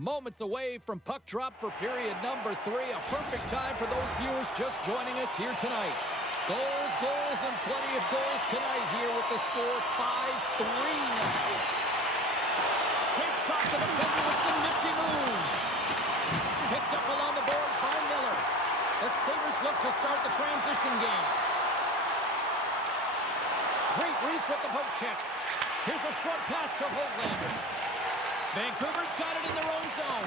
Moments away from puck drop for period number 3. A perfect time for those viewers just joining us here tonight. Goals, goals, and plenty of goals tonight here with the score 5-3 now. Shakes off the defender with some nifty moves. Picked up along the boards by Miller. The Sabres look to start the transition game. Great reach with the poke check. Here's a short pass to Hoglander. Vancouver's got it in their own zone.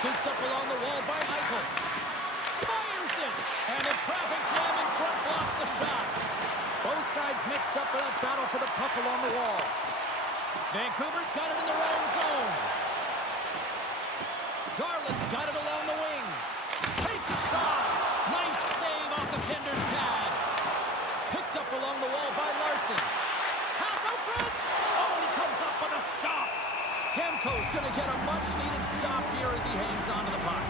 Scooped up along the wall by Eichel. Fires it! And a traffic jam in front blocks the shot. Both sides mixed up for that battle for the puck along the wall. Vancouver's got it in their own zone. Garland's got it along the wing. Takes a shot. Nice save off the tender's pad. Picked up along the wall by Larson. Pass out front. Oh, and he comes up with a stop. Demko's going to get a much-needed stop here as he hangs onto the puck.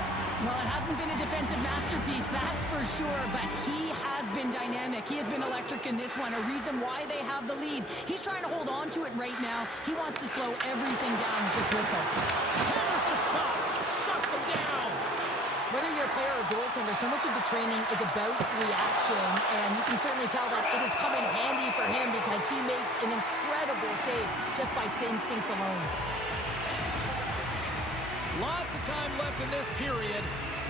Well, it hasn't been a defensive masterpiece, that's for sure, but he has been dynamic. He has been electric in this one, a reason why they have the lead. He's trying to hold on to it right now. He wants to slow everything down with this whistle. Hammers the shot. Shuts him down. Whether you're a player or goaltender, so much of the training is about reaction, and you can certainly tell that it has come in handy for him because he makes an incredible save just by instincts alone. Lots of time left in this period.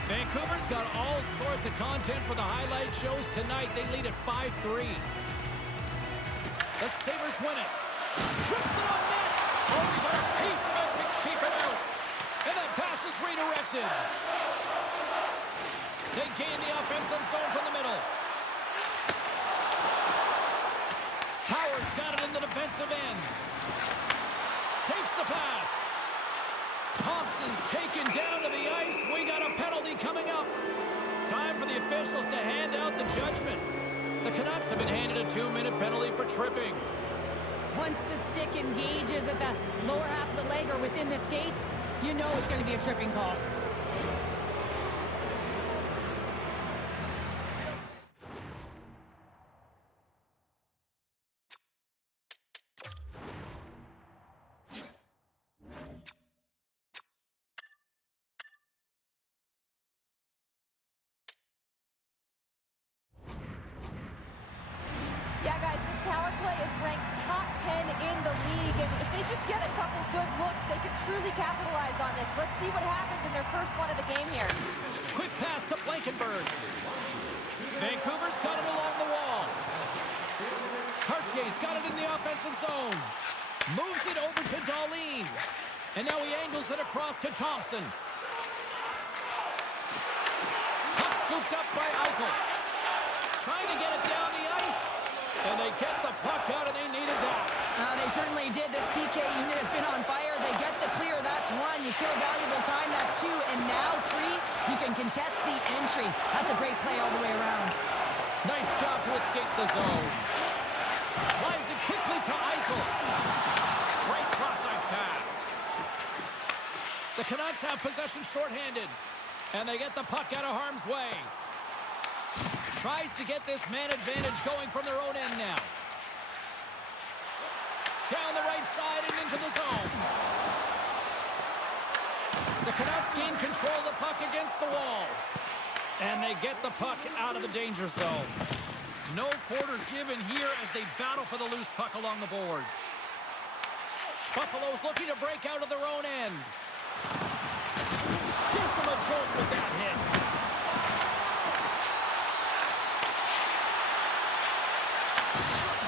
Vancouver's got all sorts of content for the highlight shows tonight. They lead at 5-3. The Sabres win it. Trips it on net. Oh, he got a piece of it to keep it out. And that pass is redirected. They gain the offensive zone from the middle. Howard's got it in the defensive end. Takes the pass. Thompson's taken down to the ice. We got a penalty coming up. Time for the officials to hand out the judgment. The Canucks have been handed a 2-minute penalty for tripping. Once the stick engages at the lower half of the leg or within the skates, you know it's going to be a tripping call. Yeah, guys, this power play is ranked top 10 in the league, and if they just get a couple good looks, they could truly capitalize on this. Let's see what happens in their first one of the game here. Quick pass to Blankenberg. Vancouver's got it along the wall. Cartier's got it in the offensive zone. Moves it over to Dahlin. And now he angles it across to Thompson. Puck scooped up by Eichel. Trying to get it down the ice. And they get the puck out, and they needed that. They certainly did. This PK unit has been on fire. They get the clear. That's 1. You kill valuable time. That's 2. And now 3. You can contest the entry. That's a great play all the way around. Nice job to escape the zone. Slides it quickly to Eichel. Great cross-ice pass. The Canucks have possession shorthanded. And they get the puck out of harm's way. Tries to get this man advantage going from their own end now. Down the right side and into the zone. The Canucks gain control of the puck against the wall. And they get the puck out of the danger zone. No quarter given here as they battle for the loose puck along the boards. Buffalo's looking to break out of their own end. Gives them a jolt with that hit.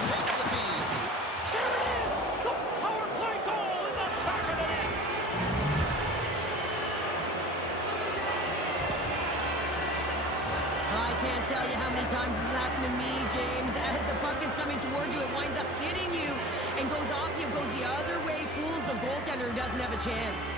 Takes the feed. There it is! The power play goal in the back of the net! I can't tell you how many times this has happened to me, James. As the puck is coming towards you, it winds up hitting you and goes off you, goes the other way, fools the goaltender who doesn't have a chance.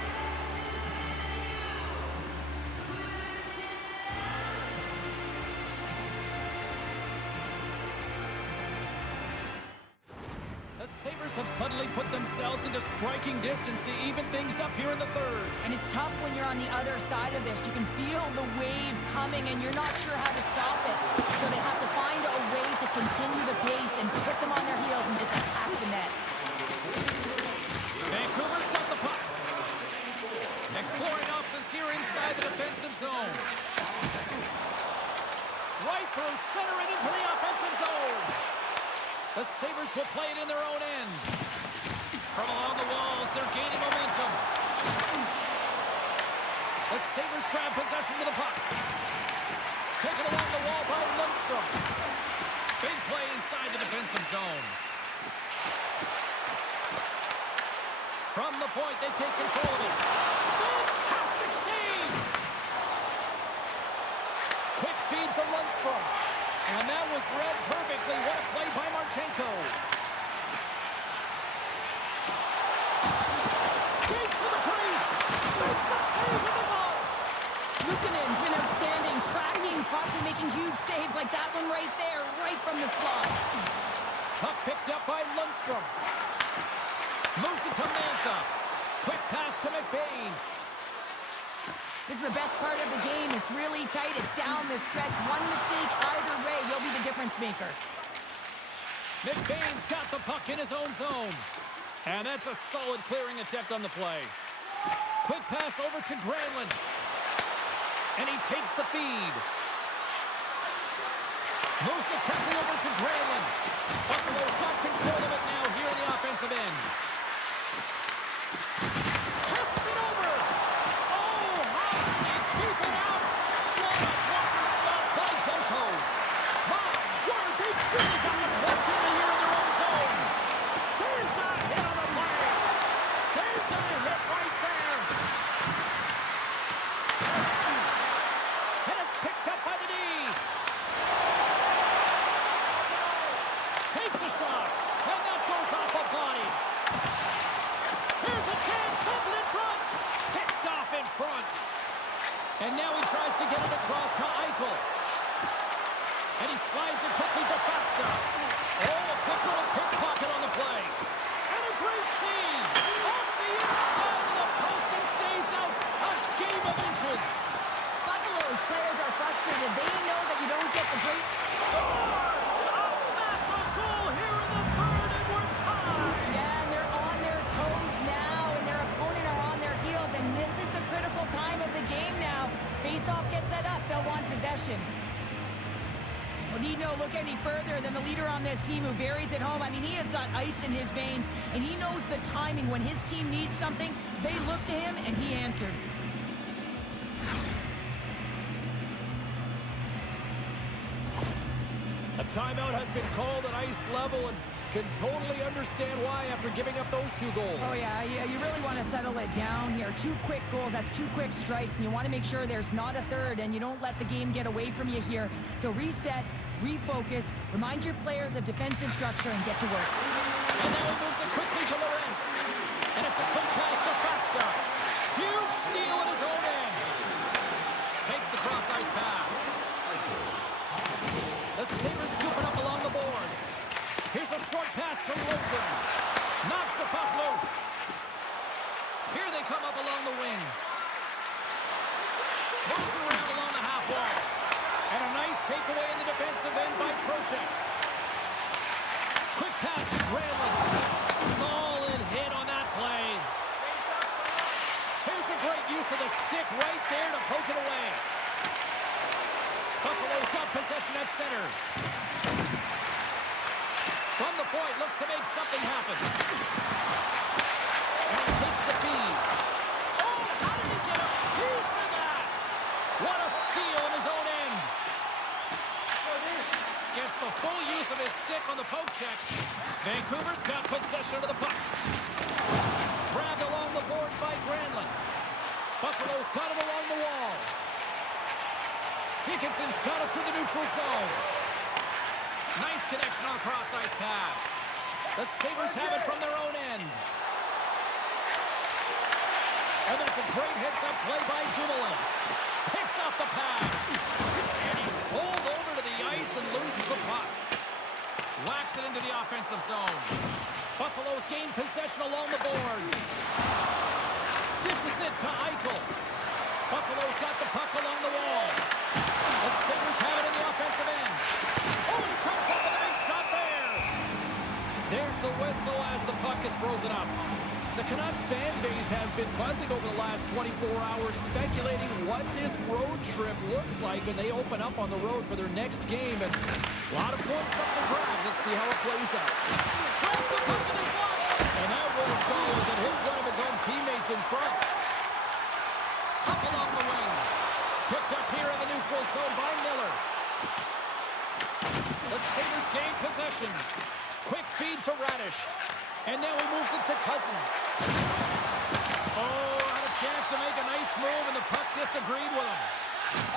Have suddenly put themselves into striking distance to even things up here in the third. And it's tough when you're on the other side of this. You can feel the wave coming and you're not sure how to stop it. So they have to find a way to continue the pace and put them on their heels and just attack the net. Vancouver's got the puck. zone. Right through center and into the offensive zone. The Sabres will play it in their own end. From along the walls, they're gaining momentum. The Sabres grab possession to the puck. Taken along the wall by Lundstrom. Big play inside the defensive zone. From the point, they take control of it. Fantastic save! Quick feed to Lundstrom. And that was read perfectly. What a play by Marchenko. Skates to the crease. Makes the save in the goal. Luukkonen's been outstanding, tracking pucks and making huge saves like that one right there, right from the slot. Puck picked up by Lundstrom. Moves it to Mantha. Quick pass to McBain. This is the best part of the game. It's really tight. It's down the stretch. One mistake either way will be the difference maker. McBain's got the puck in his own zone. And that's a solid clearing attempt on the play. Quick pass over to Granlund. And he takes the feed. Moves it quickly over to Granlund. Buffalo's got control of it now here in the offensive end. Passes it over. Oh, how did he keep it out? What a blocker stop by Demko. My word, they've really got him hooked in here in their own zone. There's a hit on the play. There's a hit right there. And it's picked up by the D. Takes a shot, and that goes off a body. Here's a chance, sends it in front. Picked off in front. And now he tries to get it across to Eichel. And he slides it quickly to Faksa. Oh, a quick little pickpocket on the play. And a great save. Off the inside of the post and stays out. A game of inches. Buffalo's players are frustrated. They know that you don't get the great... Scores! A massive goal here in the third, and we're tied. Yeah, and they're on their toes now, and their opponent are on their heels, and this is the critical time of the game now. Face-off gets set up. They'll want possession. Well, need no look any further than the leader on this team who buries it home. I mean, he has got ice in his veins, and he knows the timing. When his team needs something, they look to him, and he answers. A timeout has been called at ice level, and can totally understand why after giving up those 2 goals. Oh, yeah, you really want to settle it down here. 2 quick goals, that's 2 quick strikes, and you want to make sure there's not a third, and you don't let the game get away from you here. So reset, refocus, remind your players of defensive structure, and get to work. And now he moves it quickly to Lorentz. And it's a quick pass to Faksa. Huge steal at his own end. Takes the cross-ice pass. The Sabres scoop it up along the boards. Here's a short pass to Rosen. Knocks the puck loose. Here they come up along the wing. Moves it around along the half wall. And a nice takeaway in the defensive end by Trocheck. Quick pass to Granlund. Solid hit on that play. Here's a great use of the stick right there to poke it away. Buffalo's got possession at center. From the point, looks to make something happen. And he takes the feed. Oh, how did he get a piece of that? What a steal in his own end. Gets the full use of his stick on the poke check. Vancouver's got possession of the puck. Grabbed along the boards by Granlund. Buffalo's got it along the wall. Dickinson's got it through the neutral zone. Nice connection on a cross-ice pass. The Sabres have it from their own end. And that's a great heads-up play by Dumoulin. Picks off the pass. And he's pulled over to the ice and loses the puck. Whacks it into the offensive zone. Buffalo's gained possession along the boards. Dishes it to Eichel. Buffalo's got the puck along the wall. The Sabres have it in the offensive end. Oh, he comes up with a big stop there. There's the whistle as the puck is frozen up. The Canucks fan base has been buzzing over the last 24 hours, speculating what this road trip looks like when they open up on the road for their next game. And a lot of points up for grabs. Let's see how it plays out. Grabs the puck in the slot. And that won't go as it hits one of his own teammates in front. Up along the wing. Picked up here in the neutral zone by Miller. The Sabres gain possession. Quick feed to Radish. And now he moves it to Cousins. Oh, had a chance to make a nice move, and the puck disagreed with him.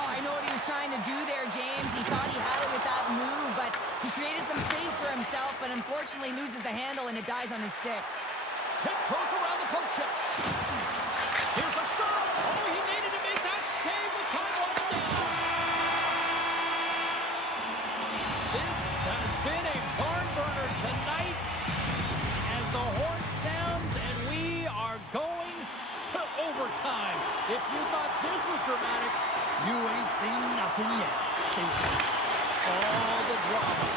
Oh, I know what he was trying to do there, James. He thought he had it with that move, but he created some space for himself, but unfortunately loses the handle, and it dies on his stick. Tiptoes around the poke check. Here's a shot. Oh, he needed to make that save with time winding down. This has been a barn burner tonight. The horn sounds, and we are going to overtime. If you thought this was dramatic, you ain't seen nothing yet. Stay with us. All the drama,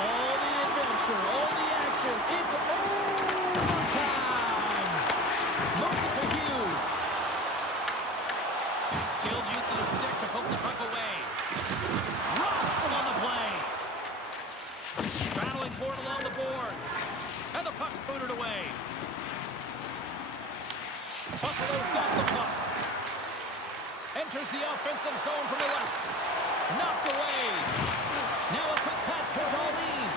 all the adventure, all the action. It's overtime. Moves it to Hughes. Skilled use of the stick to poke the puck away. Rocks him on the play. Battling for it along the boards. And the puck's booted away. Buffalo's got the puck. Enters the offensive zone from the left. Knocked away. Now a quick pass to Darlene.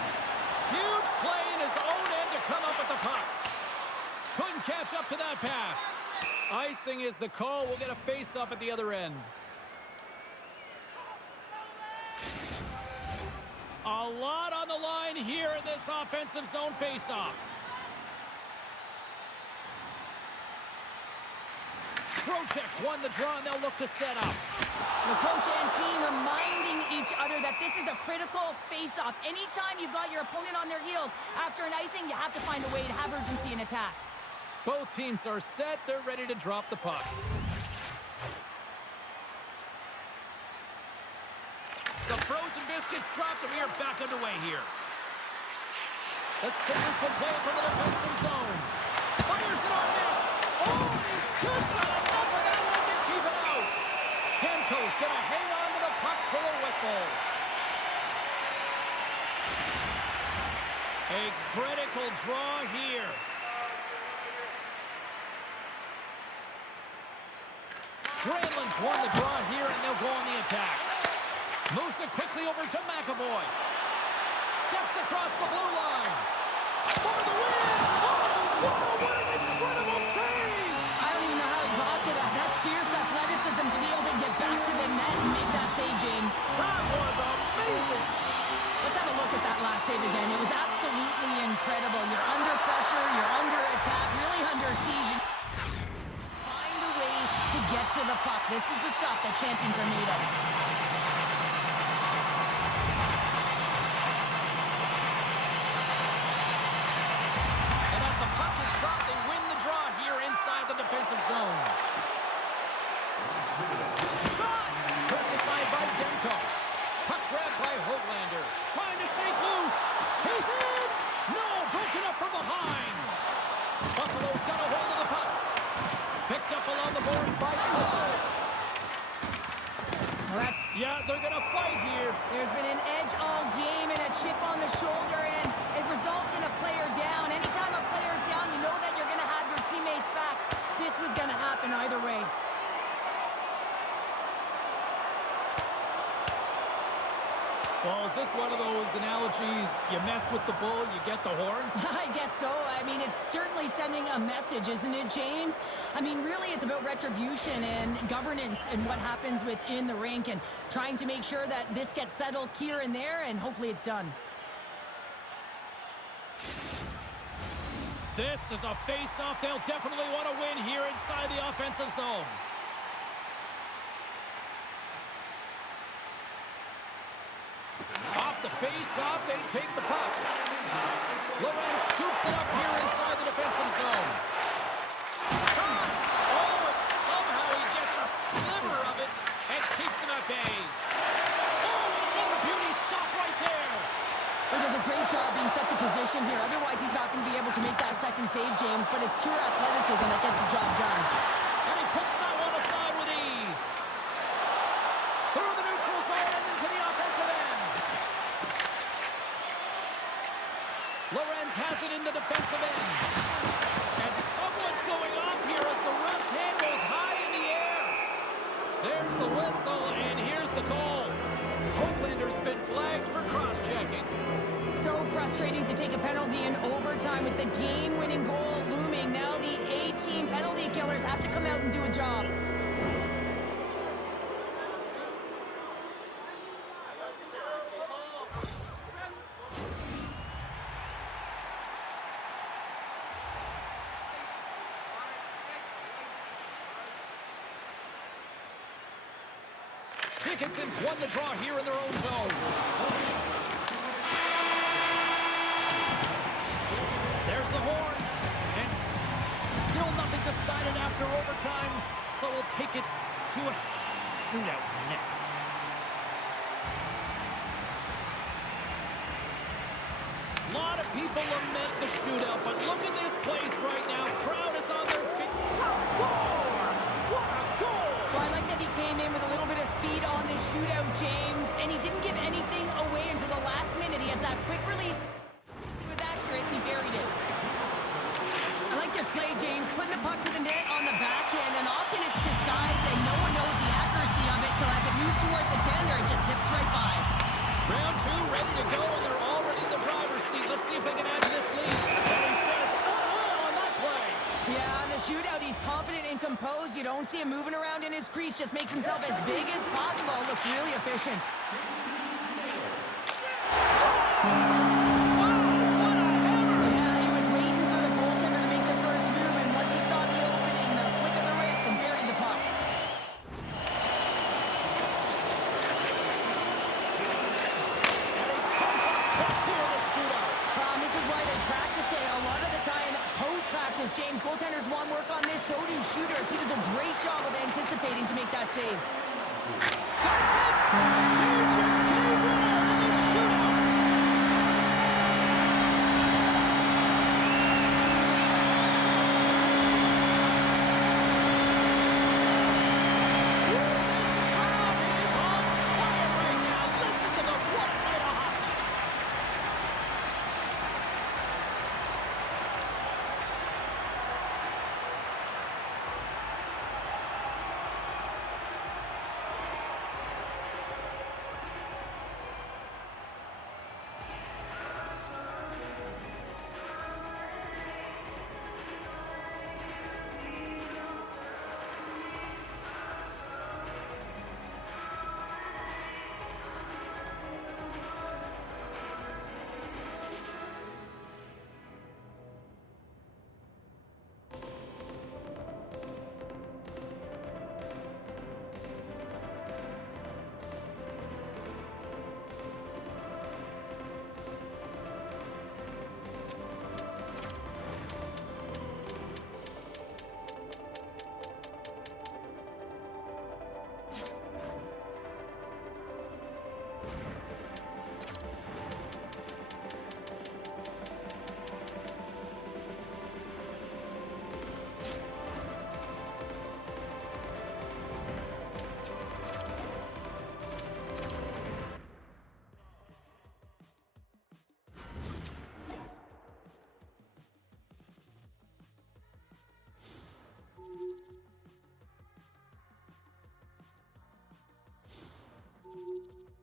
Huge play in his own end to come up with the puck. Couldn't catch up to that pass. Icing is the call. We'll get a face-off at the other end. A lot on the line here in this offensive zone faceoff. Trocheck's won the draw, and they'll look to set up. The coach and team reminding each other that this is a critical faceoff. Anytime you've got your opponent on their heels after an icing, you have to find a way to have urgency in attack. Both teams are set. They're ready to drop the puck. The frozen biscuits dropped, and we are back underway here. The Sabres will play it from the defensive zone. Fires it on net. Oh, he just got enough of that one to keep it out. Demko's going to hang on to the puck for a whistle. A critical draw here. Granlund's won the draw here, and they'll go on the attack. Moves it quickly over to McAvoy. Steps across the blue line. For the win! Oh, what an incredible save! I don't even know how he got to that. That's fierce athleticism to be able to get back to the net and make that save, James. That was amazing! Let's have a look at that last save again. It was absolutely incredible. You're under pressure, you're under attack, really under siege. Find a way to get to the puck. This is the stuff that champions are made of. Defensive zone. Shot! Turned aside by Demko. Puck grabbed by Hoaglander. Trying to shake loose. He's in! No! Broken up from behind. Buffalo's got a hold of the puck. Picked up along the boards by Cousins. Yeah, they're going to fight here. There's been an edge all game and a chip on the shoulder, and it results in a player down. Anytime a player's down, you know that you're going to have your teammates back. This was going to happen either way. Well, is this one of those analogies, you mess with the bull, you get the horns? I guess so. I mean, it's certainly sending a message, isn't it, James? I mean, really, it's about retribution and governance and what happens within the rink and trying to make sure that this gets settled here and there, and hopefully it's done. This is a face-off they'll definitely want to win here inside the offensive zone. Off the face-off, they take the puck. Lorenz scoops it up here inside the defensive zone. Shot! Oh, and somehow he gets a sliver of it and keeps him at bay. Oh, and another beauty stop right there. He does a great great job being set to position here. Otherwise, he's not going to be able to make that second save, James. But it's pure athleticism that gets the job done. And he puts that one aside with ease. Through the neutral zone and into the offensive end. Lorenz has it in the defensive end. And someone's going off here as the ref's hand goes high in the air. There's the whistle, and here's the call. Hoaglander's been flagged for cross-checking. So frustrating to take a penalty in overtime with the game-winning goal looming. Now the A-team penalty killers have to come out and do a job. Dickinson's won the draw here in their own zone. There's the horn. And still nothing decided after overtime, so we'll take it to a shootout next. A lot of people lament the shootout, but look at this place right now. Crowd is on their feet. Scores! What a goal! Well, I like that he came in with a little bit of speed on the shootout, James, and he didn't give anything away until the last minute. He has that quick release. He was accurate, and he buried it. I like this play, James, putting the puck to the net on the backhand, and often it's disguised and no one knows the accuracy of it, so as it moves towards the tender, it just zips right by. Round two ready to go, and they're already in the driver's seat. Let's see if they can add to this lead. And he says, on that play. Yeah, on the shootout, he's confident and composed. You don't see him moving around in his crease, just makes himself as big as possible. Looks really efficient. Yeah, he was waiting for the goaltender to make the first move, and once he saw the opening, the flick of the wrist and buried the puck. And he comes up clutch here in the shootout. This is why they practice it. A lot of the time, post-practice, James, goaltenders want work on this, so do shooters. He does a great job of anticipating to make that save. That's it! Here's your game winner in the shootout. This crowd is on fire right now. Listen to the what a night of hockey. You